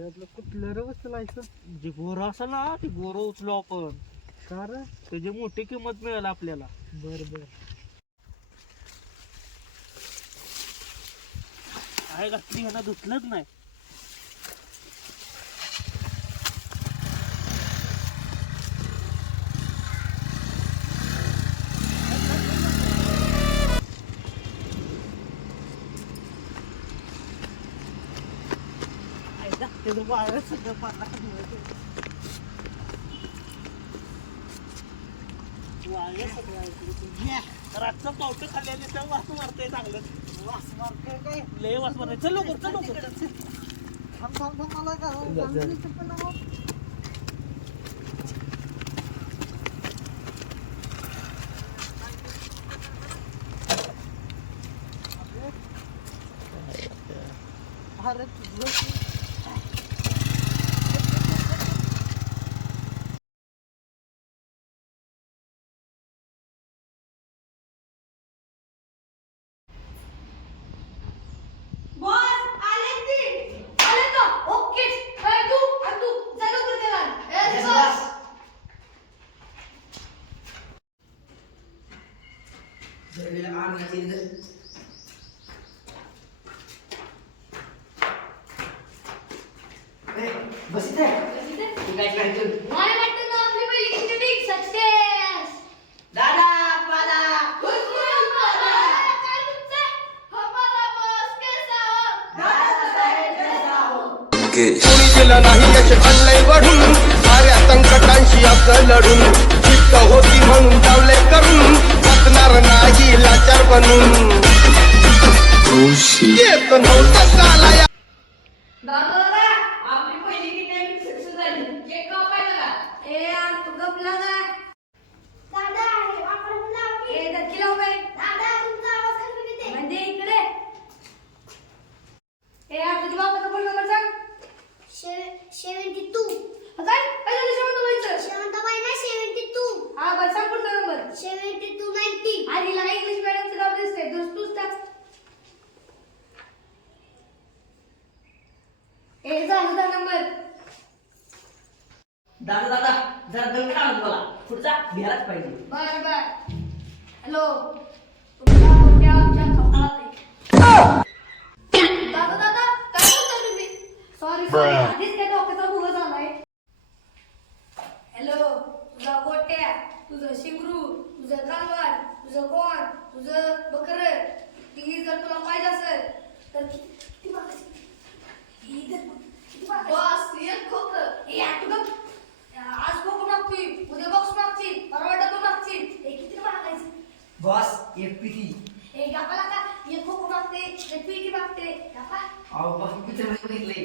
त्यातलं कुठलं रे उचलायचं? जे गोरं असं ना ते गोरं उचलो आपण. का रे? त्याची मोठी किंमत मिळेल आपल्याला. बर बर. आहे घातली ह्याला धुतलंच नाही. त्याचं वाळं सगळं पाण्यात वाळलं सगळं. रातचं पावटे खाल्ल्याने तर वास मारतंय चांगलं. वास मारतोय काय? लय वास मारतंय. चल लवकर चल लवकर. थांब थांब थांब मला का अरे तुझं कोणी दिलं नाही याचे आणलंय वढून साऱ्या संकटांशी आपलं लढून चित्त होती म्हणून जावले करून बसणार नाही लाचार बनून येत नव्हतं काला या आपली पहिली किडनॅपिंग सक्सेस झाली. केक कापायला का? ए यार तू गपला ना. दादा आपण लाव ए दक्की लाव बे. दादा तुमचा आवाज कमी येते. म्हणजे इकडे. ए यार तुझ्या बापाचा फोन नंबर सांग. 72. काय? काय झालं शेवंताबाईचं? शेवंताबाई ना 72. हा बरं सांग पुढचा नंबर. 72 90. आणि हिला इंग्लिश मॅडमचं नाव दिसतंय. तूच टाक. ए झालं दहा नंबर. दादा दादा जरा दम खा मला पुढचा बिहारच पाहिजे. बर बर. हॅलो तुमच्या उद्या आमच्या खपाळात आहे. दादा दादा काय बोलता तुम्ही? सॉरी सॉरी आधीच त्या डोक्याचा भुगा झालाय. हॅलो तुझा गोट्या, तुझं शिंगरू, तुझं कालवाड, तुझं कोण, तुझं बकर ती जर तुला पाहिजे असेल तर किती मागायची? बस एक खोक. आज खोक मागती, उद्या बॉक्स मागची, परवा डबा मागची. हे किती मागायचं? बॉस एक पिटी. हे गप्पाला का एक खोक मागते, एक पीटी मागते. गप्पा अहो बॉस पिक्चर मध्ये बघितलंय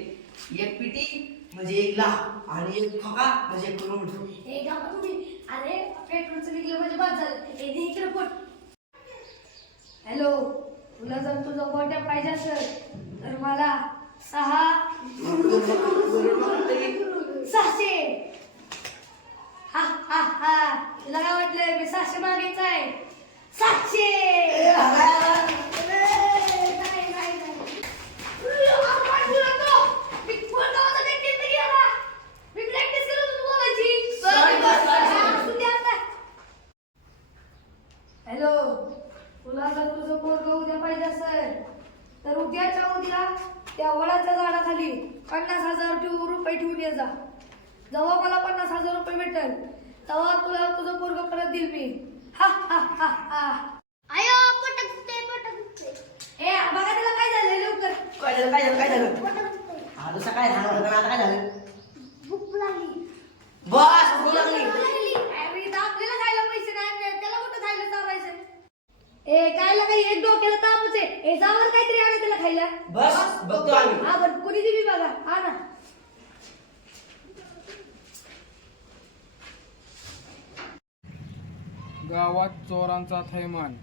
एक पिटी म्हणजे 1 लाख आणि एक खोका म्हणजे 1 करोड. हे गप्पा तुम्ही. अरे पेट्रोलचं निघलं म्हणजे बाद झालं. हे दे इकडे पोट. हॅलो तुला जर तुझं गोट्या पाहिजे असेल तर मला 600. हा हा हा तुला काय वाटलं मी 600 मागायचं आहे? 700. हॅलो तुला जर तुझं पोरगं उद्या पाहिजे असेल तर उद्याच्या उद्या त्या वडाच्या झाडाखाली 50,000 रुपये ठेवून ये जा. जेव्हा मला 50,000 रुपये भेटेल तेव्हा तुला तुझं पोरगं परत देईल मी. हा हा हा हा. आयो पटकते. ए बघा त्याला काय झालं लवकर. काय झालं काय झालं काय झालं? पटकते. आज सकाळी झालं आता काय झालं? भूक लागली. बॉस भूक लागली. अरे आपल्याला खायला पैसे नाही त्याला कुठं खायला चालायचं? ए कायला काही एक डोक्याला तापच आहे. ए जावर काहीतरी आणा त्याला खायला. बस बघतो आम्ही. हा बरं कुणी दिली बघा. हा ना गावात चोरांचा थैमान.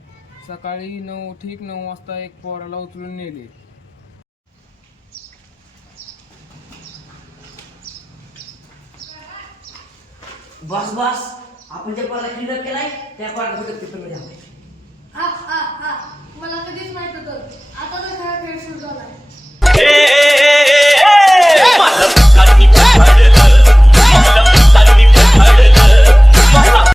सकाळी 9 वाजता एक पोराला उचलून नेले. बॉस बॉस आपण जे पोराला किडनॅप केलाय त्या पोराला कुठे पेपर मध्ये हवंय. हा हा हा मला कधीच माहिती